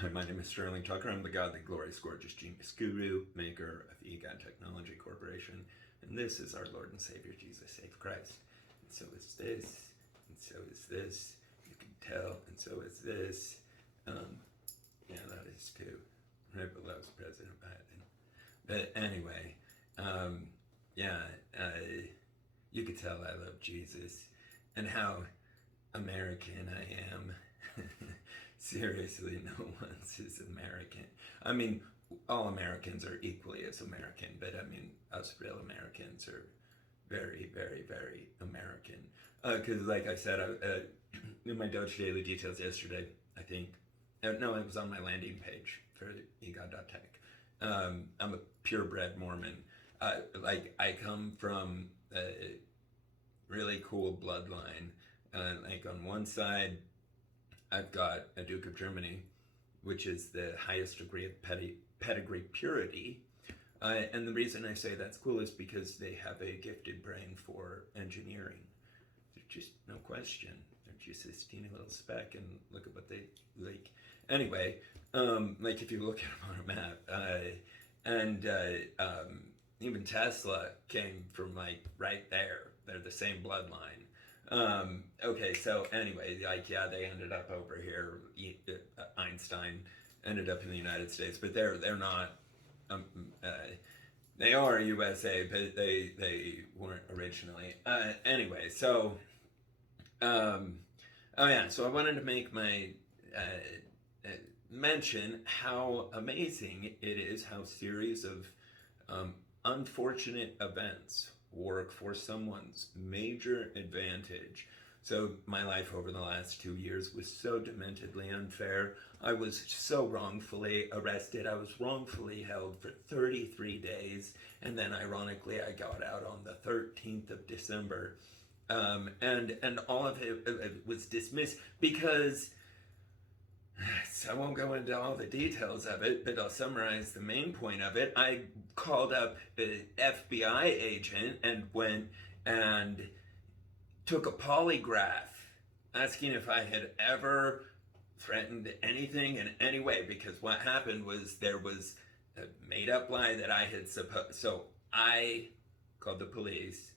Hi, my name is Sterling Tucker. I'm the godly, glorious, gorgeous, genius guru, maker of EGOD Technology Corporation, and this is our Lord and Savior Jesus Save Christ. And so is this, and so is this. You can tell, and so is this. Yeah, that is too. Right below is President Biden. But anyway, you could tell I love Jesus and how American I am. Seriously, no one's as American. I mean, all Americans are equally as American, but I mean, us real Americans are very, very, very American. Because, like I said, in my DOGE Daily Details yesterday, I think, no, it was on my landing page for egod.tech. I'm a purebred Mormon. I come from a really cool bloodline. Like on one side, I've got a Duke of Germany, which is the highest degree of pedigree purity. And the reason I say that's cool is because they have a gifted brain for engineering. There's just no question. They're just this teeny little speck, and look at what they like. Anyway, like if you look at them on a map, even Tesla came from like right there. They're the same bloodline. Okay, so anyway, like, yeah, they ended up over here. Einstein ended up in the United States, but they're not. They are USA, but they weren't originally. Anyway, so oh yeah, so I wanted to make my mention how amazing it is how series of unfortunate events work for someone's major advantage. So my life over the last 2 years was so dementedly unfair. I was so wrongfully arrested. I was wrongfully held for 33 days. And then ironically, I got out on the 13th of December. And all of it was dismissed because, so I won't go into all the details of it, but I'll summarize the main point of it. I called up an FBI agent and went and took a polygraph asking if I had ever threatened anything in any way, because what happened was there was a made-up lie that I had supposed. So I called the police.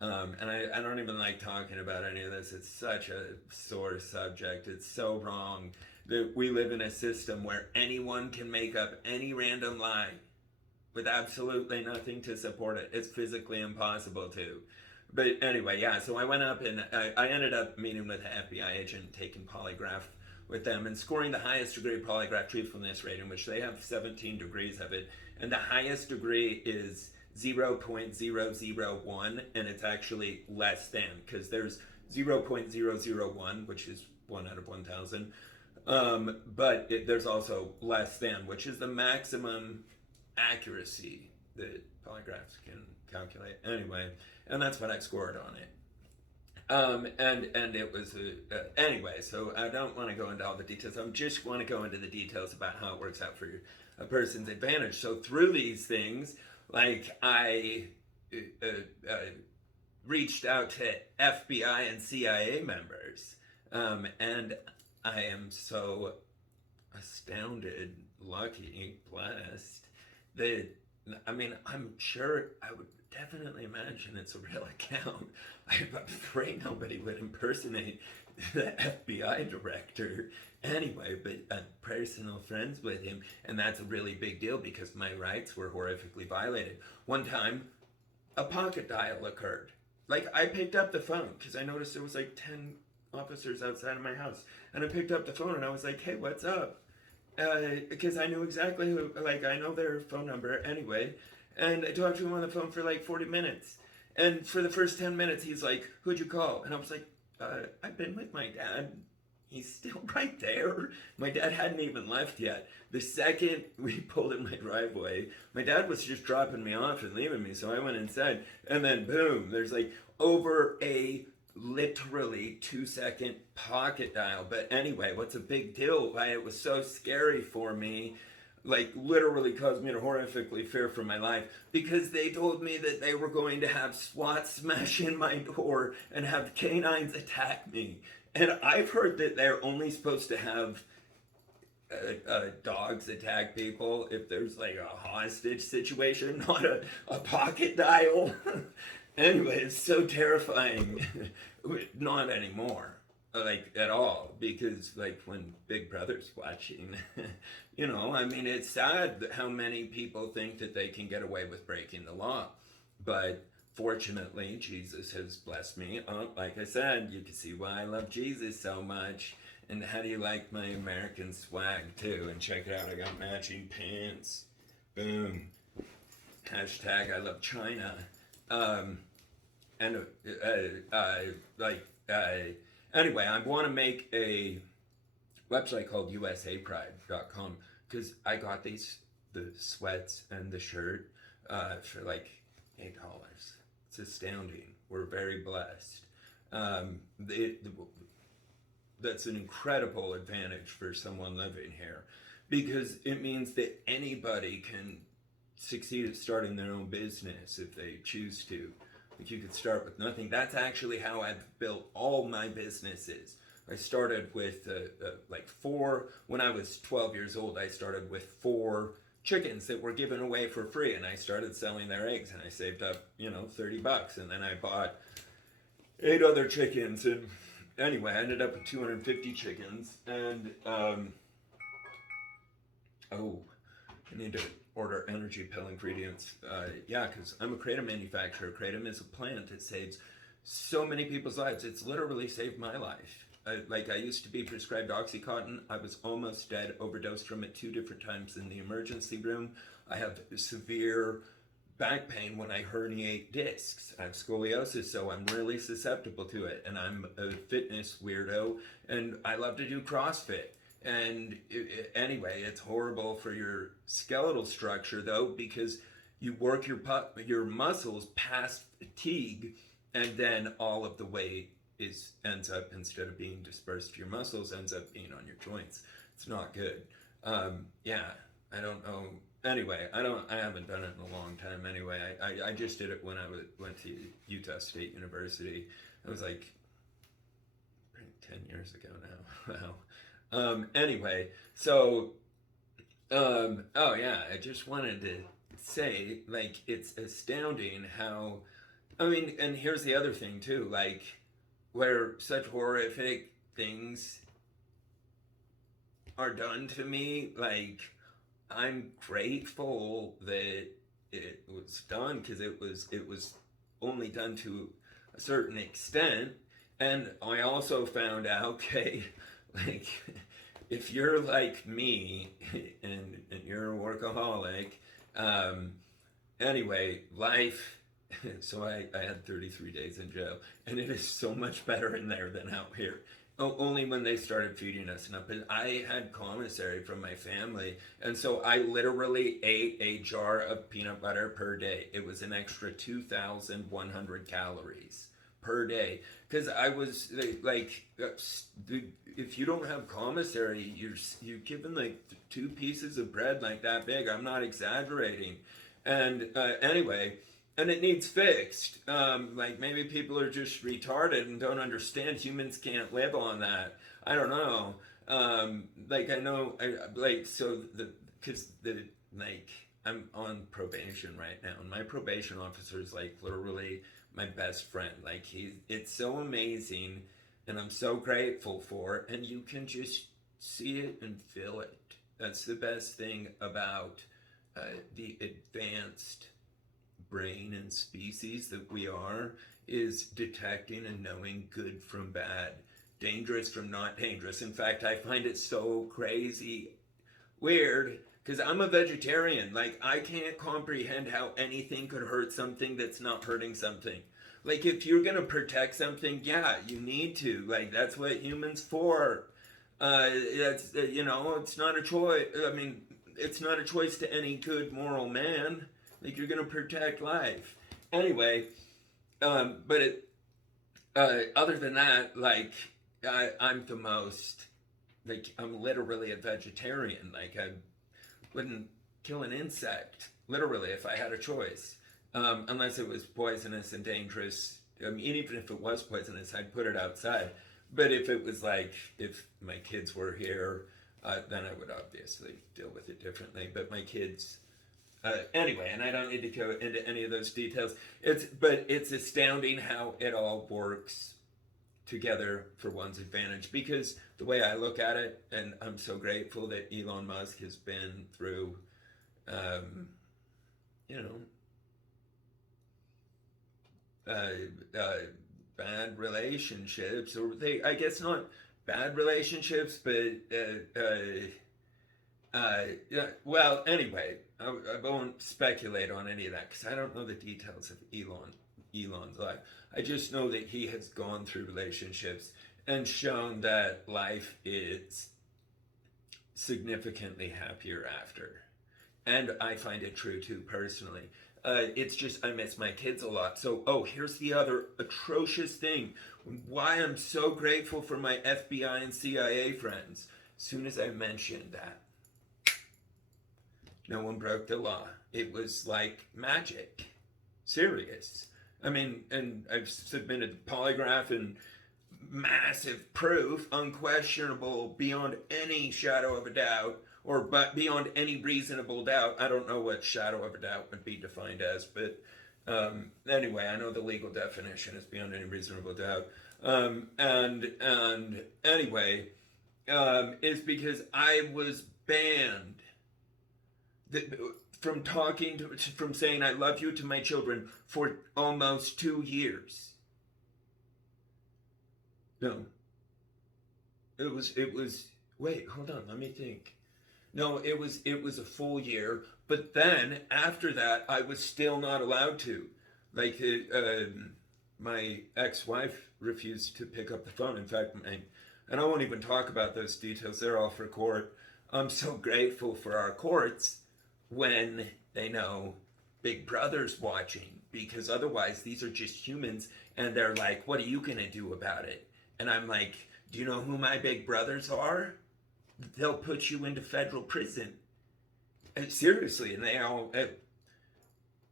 And I don't even like talking about any of this. It's such a sore subject. It's so wrong that we live in a system where anyone can make up any random lie with absolutely nothing to support it. It's physically impossible to. But anyway, yeah, so I went up and I ended up meeting with an FBI agent, taking polygraph with them and scoring the highest degree polygraph truthfulness rating, which they have 17 degrees of it. And the highest degree is 0.001, and it's actually less than, because there's 0.001, which is 1 out of 1,000. But there's also less than, which is the maximum accuracy that polygraphs can calculate. Anyway, and that's what I scored on it. And it was anyway. So I don't want to go into all the details. I just want to go into the details about how it works out for a person's advantage. So through these things, like I reached out to FBI and CIA members, and I am so astounded, lucky, blessed that, I mean, I'm sure I would definitely imagine it's a real account. I'm afraid nobody would impersonate the FBI director anyway, but I'm personal friends with him, and that's a really big deal because my rights were horrifically violated. One time, a pocket dial occurred. Like, I picked up the phone because I noticed there was like 10 officers outside of my house, and I picked up the phone and I was like, hey, what's up? Because I knew exactly who, like, I know their phone number anyway, and I talked to him on the phone for like 40 minutes. And for the first 10 minutes, he's like, who'd you call? And I was like, I've been with my dad. He's still right there. My dad hadn't even left yet. The second we pulled in my driveway, my dad was just dropping me off and leaving me, so I went inside, and then boom, there's like over a literally 2-second pocket dial. But anyway, what's a big deal? Why it was so scary for me, like literally caused me to horrifically fear for my life, because they told me that they were going to have SWAT smash in my door and have canines attack me. And I've heard that they're only supposed to have dogs attack people if there's like a hostage situation, not a pocket dial. Anyway, it's so terrifying. Not anymore, like at all, because like when Big Brother's watching, I mean, it's sad how many people think that they can get away with breaking the law, but fortunately, Jesus has blessed me. Like I said, you can see why I love Jesus so much. And how do you like my American swag too? And check it out, I got matching pants. Boom. Hashtag I love China. Anyway, I want to make a website called usapride.com because I got the sweats and the shirt for like $8. It's astounding. We're very blessed. That's an incredible advantage for someone living here because it means that anybody can succeed at starting their own business if they choose to. Like you could start with nothing. That's actually how I've built all my businesses. I started with like 4, when I was 12 years old, I started with 4 chickens that were given away for free, and I started selling their eggs, and I saved up, $30, and then I bought 8 other chickens, and anyway, I ended up with 250 chickens, and, I need to order energy pill ingredients. Yeah, because I'm a kratom manufacturer. Kratom is a plant that saves so many people's lives. It's literally saved my life. I used to be prescribed Oxycontin. I was almost dead, overdosed from it 2 different times in the emergency room. I have severe back pain when I herniate discs. I have scoliosis, so I'm really susceptible to it. And I'm a fitness weirdo, and I love to do CrossFit. And anyway, it's horrible for your skeletal structure, though, because you work your muscles past fatigue, and then all of the weight ends up, instead of being dispersed to your muscles, ends up being on your joints. It's not good. Yeah, I don't know. Anyway, I haven't done it in a long time. Anyway, I just did it when I went to Utah State University. It was like 10 years ago now. Wow. Anyway, so, oh yeah, I just wanted to say, like, it's astounding how, I mean, and here's the other thing too, like, where such horrific things are done to me, like, I'm grateful that it was done, because it was only done to a certain extent, and I also found out, okay, like, if you're like me and you're a workaholic, anyway, life, so I had 33 days in jail, and it is so much better in there than out here. Only when they started feeding us enough. But I had commissary from my family, and so I literally ate a jar of peanut butter per day. It was an extra 2,100 calories per day, because I was like, if you don't have commissary, you're given like 2 pieces of bread like that big. I'm not exaggerating. And anyway, and it needs fixed. Like maybe people are just retarded and don't understand humans can't live on that. I don't know. Like I know, because I'm on probation right now, and my probation officer is like literally my best friend. Like it's so amazing, and I'm so grateful for it, and you can just see it and feel it. That's the best thing about the advanced brain and species that we are, is detecting and knowing good from bad, dangerous from not dangerous. In fact, I find it so crazy weird, because I'm a vegetarian. Like, I can't comprehend how anything could hurt something that's not hurting something. Like, if you're gonna protect something, yeah, you need to. Like, that's what humans for. It's not a choice. I mean, it's not a choice to any good moral man. Like, you're gonna protect life. Anyway, other than that, like, I'm the most, like, I'm literally a vegetarian. Like, I wouldn't kill an insect, literally, if I had a choice. Unless it was poisonous and dangerous. I mean, even if it was poisonous, I'd put it outside. But if it was like, if my kids were here, then I would obviously deal with it differently. But my kids, anyway, and I don't need to go into any of those details. But it's astounding how it all works together for one's advantage, because the way I look at it, and I'm so grateful that Elon Musk has been through, you know, bad relationships, or I guess not bad relationships, but yeah, well, anyway, I won't speculate on any of that because I don't know the details of Elon's life. I just know that he has gone through relationships and shown that life is significantly happier after. And I find it true too, personally. It's just, I miss my kids a lot. So, here's the other atrocious thing. Why I'm so grateful for my FBI and CIA friends. As soon as I mentioned that, no one broke the law. It was like magic. Serious. I mean, and I've submitted the polygraph and massive proof, unquestionable, beyond any shadow of a doubt, but beyond any reasonable doubt. I don't know what shadow of a doubt would be defined as, but anyway, I know the legal definition is beyond any reasonable doubt. And anyway, is because I was banned from saying I love you to my children for almost 2 years. No. It was, wait, hold on, let me think. No, it was a full year, but then after that, I was still not allowed to. Like, my ex-wife refused to pick up the phone. In fact, and I won't even talk about those details, they're all for court. I'm so grateful for our courts when they know Big Brother's watching, because otherwise these are just humans and they're like, what are you gonna do about it? And I'm like, do you know who my big brothers are? They'll put you into federal prison. And seriously, and they all,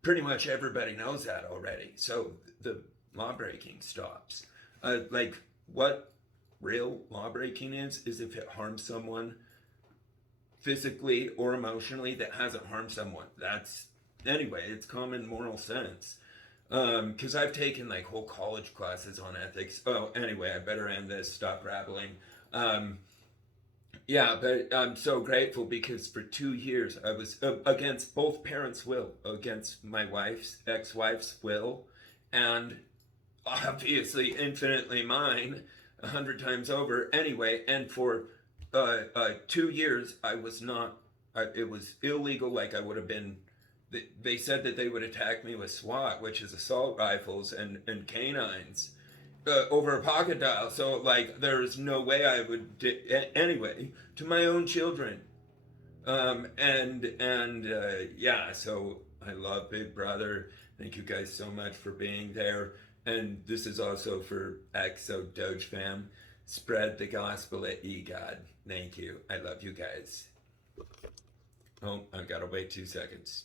pretty much everybody knows that already. So the law breaking stops. Like, what real law breaking is if it harms someone physically or emotionally that hasn't harmed someone. That's, anyway, it's common moral sense. Because I've taken like whole college classes on ethics. Anyway, I better end this, stop rattling. Yeah, but I'm so grateful because for 2 years I was against both parents' will, against my ex-wife's will, and obviously infinitely mine, 100 times over. Anyway, and for 2 years I was not, it was illegal, like I would have been. They said that they would attack me with SWAT, which is assault rifles and canines, over a pocket dial. So, like, there's no way I would, anyway, to my own children. Yeah, so I love Big Brother. Thank you guys so much for being there. And this is also for XO Doge fam. Spread the gospel at EGOD. Thank you. I love you guys. Oh, I've got to wait 2 seconds.